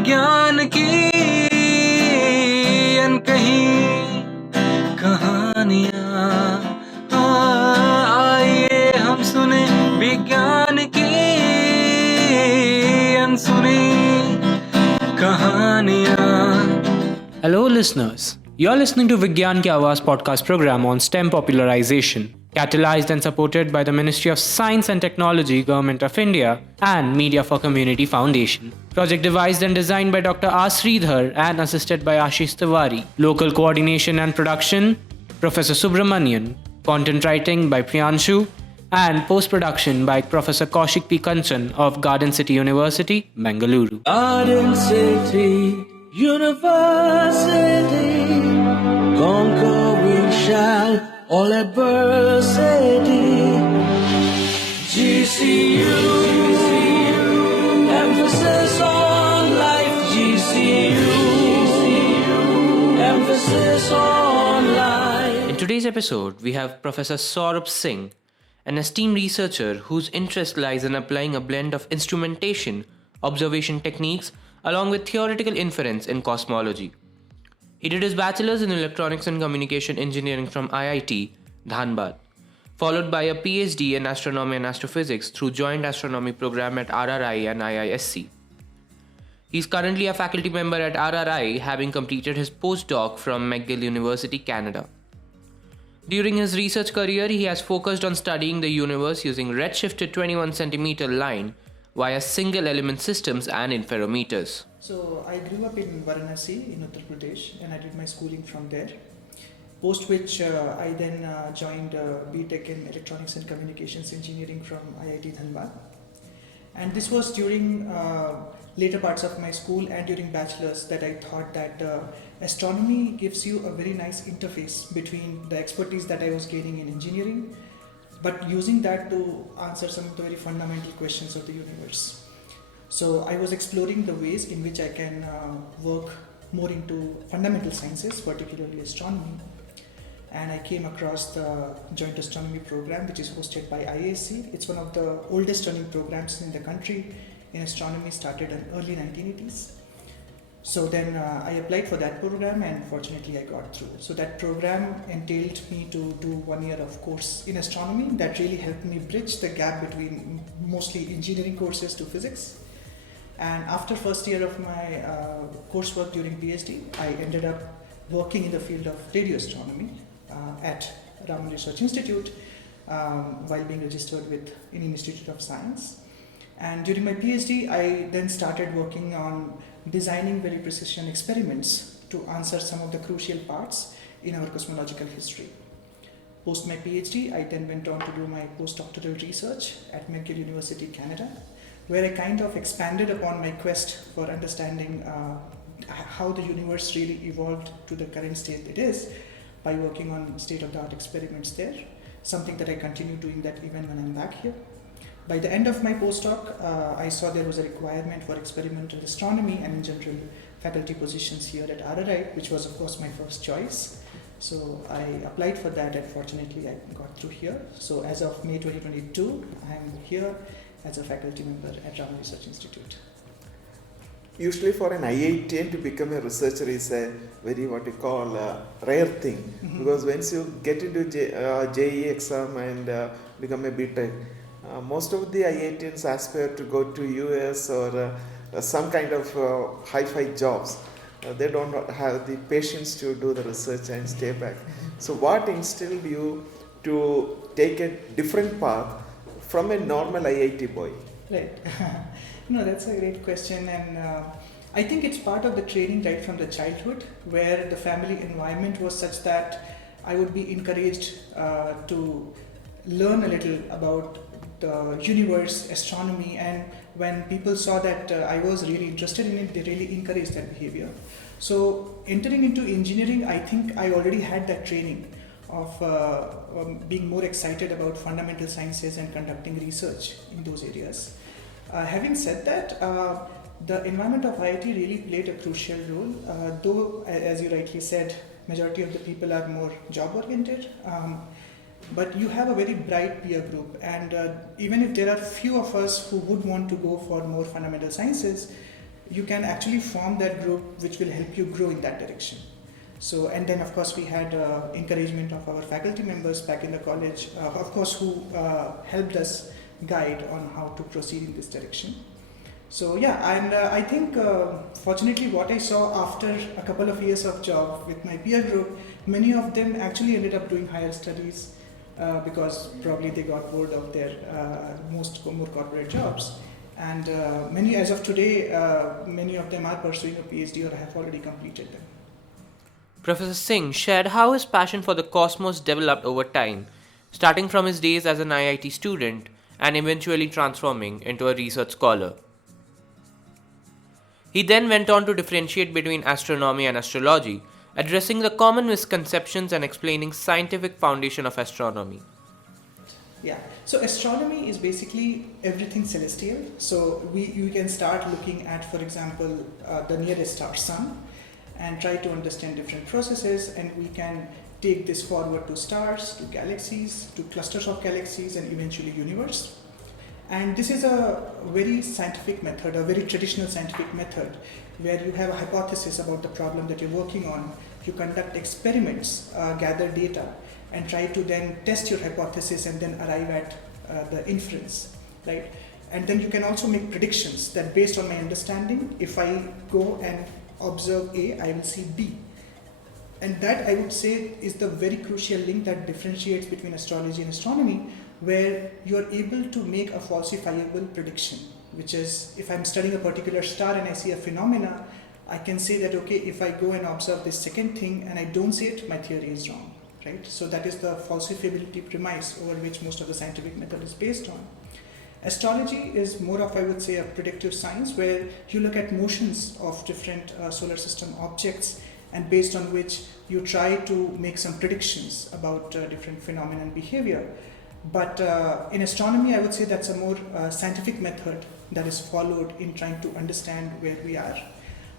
विज्ञान की अनकही कहानियाँ। आइए हम सुने विज्ञान की अनसुनी कहानियाँ। Hello listeners, you're listening to Vigyan Ki Awaaz podcast program on STEM popularization, catalyzed and supported by the Ministry of Science and Technology, Government of India and Media for Community Foundation. Project devised and designed by Dr. R. Sridhar and assisted by Ashish Tiwari. Local coordination and production, Professor Subramanian. Content writing by Priyanshu and post-production by Professor Kaushik P. Kanchan of Garden City University, Bengaluru. Garden City University, conquer we shall all adversity. GCU, emphasis on life. GCU, emphasis on life. In today's episode, we have Professor Drsaurabh Singh, an esteemed researcher whose interest lies in applying a blend of instrumentation, observation techniques, along with theoretical inference in cosmology. He did his bachelor's in electronics and communication engineering from IIT, Dhanbad, followed by a PhD in astronomy and astrophysics through joint astronomy program at RRI and IISc. He is currently a faculty member at RRI, having completed his postdoc from McGill University, Canada. During his research career, he has focused on studying the universe using redshifted 21 cm line via single element systems and interferometers. So I grew up in Varanasi in Uttar Pradesh and I did my schooling from there. Post which I then joined BTech in Electronics and Communications Engineering from IIT Dhanbad. And this was during later parts of my school and during bachelor's that I thought that astronomy gives you a very nice interface between the expertise that I was gaining in engineering, but using that to answer some of the very fundamental questions of the universe. So I was exploring the ways in which I can work more into fundamental sciences, particularly astronomy. And I came across the Joint Astronomy Program, which is hosted by IASc. It's one of the oldest running programs in the country in astronomy, started in early 1980s. So then I applied for that program and fortunately I got through. So that program entailed me to do 1 year of course in astronomy that really helped me bridge the gap between mostly engineering courses to physics. And after first year of my coursework during PhD, I ended up working in the field of radio astronomy at Raman Research Institute while being registered with Indian Institute of Science. And during my PhD, I then started working on designing very precision experiments to answer some of the crucial parts in our cosmological history. Post my PhD, I then went on to do my postdoctoral research at McGill University, Canada, where I kind of expanded upon my quest for understanding how the universe really evolved to the current state it is by working on state-of-the-art experiments there, something that I continue doing that even when I'm back here. By the end of my postdoc, I saw there was a requirement for experimental astronomy and in general faculty positions here at RRI, which was of course my first choice. So I applied for that and fortunately I got through here. So as of May 2022, I am here as a faculty member at Raman Research Institute. Usually for an IITian to become a researcher is a very what you call a rare thing, because once you get into JEE exam and become a BTech, most of the IITians aspire to go to US or some kind of hi-fi jobs. They don't have the patience to do the research and stay back. So what instilled you to take a different path from a normal IIT boy? Right. No, that's a great question, and I think it's part of the training right from the childhood, where the family environment was such that I would be encouraged to learn a little about the universe, astronomy, and when people saw that I was really interested in it, they really encouraged that behavior. So entering into engineering, I think I already had that training of being more excited about fundamental sciences and conducting research in those areas. Having said that, the environment of IIT really played a crucial role, though as you rightly said, majority of the people are more job oriented. But you have a very bright peer group, and even if there are few of us who would want to go for more fundamental sciences, you can actually form that group which will help you grow in that direction. So, and then of course we had encouragement of our faculty members back in the college, of course, who helped us guide on how to proceed in this direction. So yeah, and I think fortunately what I saw after a couple of years of job with my peer group, many of them actually ended up doing higher studies because probably they got bored of their more corporate jobs. And many, as of today, many of them are pursuing a PhD or have already completed them. Professor Singh shared how his passion for the cosmos developed over time, starting from his days as an IIT student and eventually transforming into a research scholar. He then went on to differentiate between astronomy and astrology, addressing the common misconceptions and explaining scientific foundation of astronomy. Yeah, so astronomy is basically everything celestial. So you can start looking at, for example, the nearest star, sun, and try to understand different processes, and we can take this forward to stars, to galaxies, to clusters of galaxies, and eventually universe. And this is a very scientific method, a very traditional scientific method, where you have a hypothesis about the problem that you're working on. You conduct experiments, gather data, and try to then test your hypothesis and then arrive at the inference, right? And then you can also make predictions that based on my understanding, if I go and observe A, I will see B. And that, I would say, is the very crucial link that differentiates between astrology and astronomy, where you are able to make a falsifiable prediction, which is, if I'm studying a particular star and I see a phenomena, I can say that, okay, if I go and observe this second thing and I don't see it, my theory is wrong, right? So that is the falsifiability premise over which most of the scientific method is based on. Astrology is more of, I would say, a predictive science, where you look at motions of different solar system objects, and based on which you try to make some predictions about different phenomena and behavior. But in astronomy, I would say that's a more scientific method that is followed in trying to understand where we are.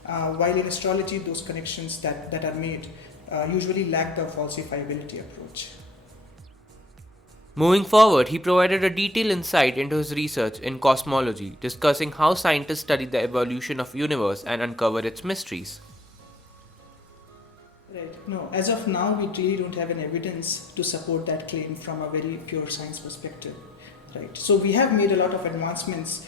While in astrology, those connections that are made usually lack the falsifiability approach. Moving forward, he provided a detailed insight into his research in cosmology, discussing how scientists study the evolution of universe and uncover its mysteries. Right. No, as of now, we really don't have an evidence to support that claim from a very pure science perspective. Right. So we have made a lot of advancements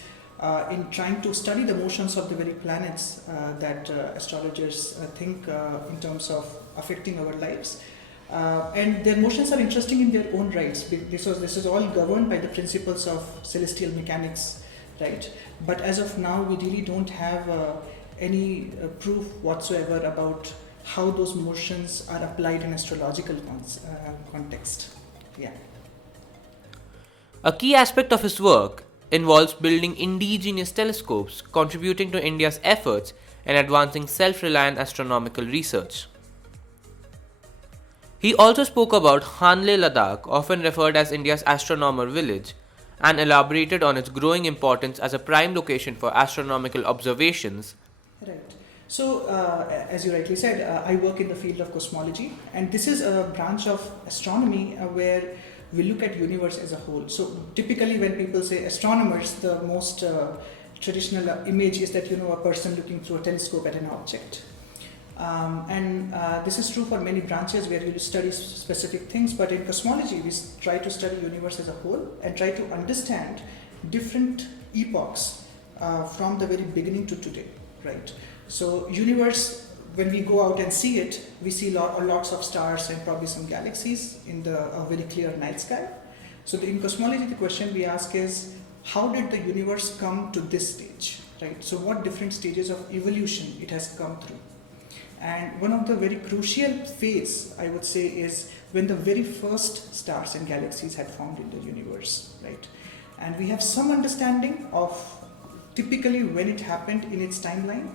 in trying to study the motions of the very planets that astrologers think in terms of affecting our lives. And their motions are interesting in their own rights, because this is all governed by the principles of celestial mechanics, right? But as of now, we really don't have any proof whatsoever about how those motions are applied in astrological context. Yeah. A key aspect of his work involves building indigenous telescopes, contributing to India's efforts in advancing self-reliant astronomical research. He also spoke about Hanle, Ladakh, often referred as India's astronomer village, and elaborated on its growing importance as a prime location for astronomical observations. Right. So, as you rightly said, I work in the field of cosmology, and this is a branch of astronomy where we look at universe as a whole. So, typically when people say astronomers, the most traditional image is that, a person looking through a telescope at an object. This is true for many branches where you study specific things, but in cosmology we try to study universe as a whole and try to understand different epochs from the very beginning to today, right? So universe, when we go out and see it, we see lots of stars and probably some galaxies in a very clear night sky. So in cosmology, the question we ask is, how did the universe come to this stage, right? So what different stages of evolution it has come through. And one of the very crucial phase, I would say, is when the very first stars and galaxies had formed in the universe, right? And we have some understanding of typically when it happened in its timeline,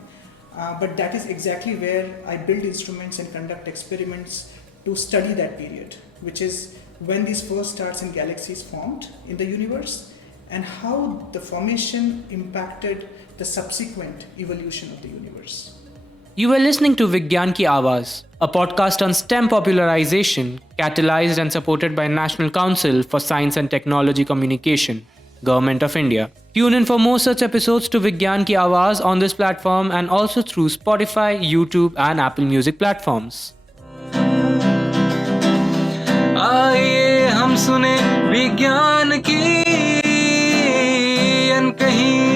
but that is exactly where I build instruments and conduct experiments to study that period, which is when these first stars and galaxies formed in the universe and how the formation impacted the subsequent evolution of the universe. You were listening to Vigyan Ki Awaaz, a podcast on STEM popularization, catalyzed and supported by National Council for Science and Technology Communication. Government of India. Tune in for more such episodes to Vigyan Ki Awaaz on this platform and also through Spotify, YouTube and Apple Music platforms. आइए हम सुने विज्ञान की अनकही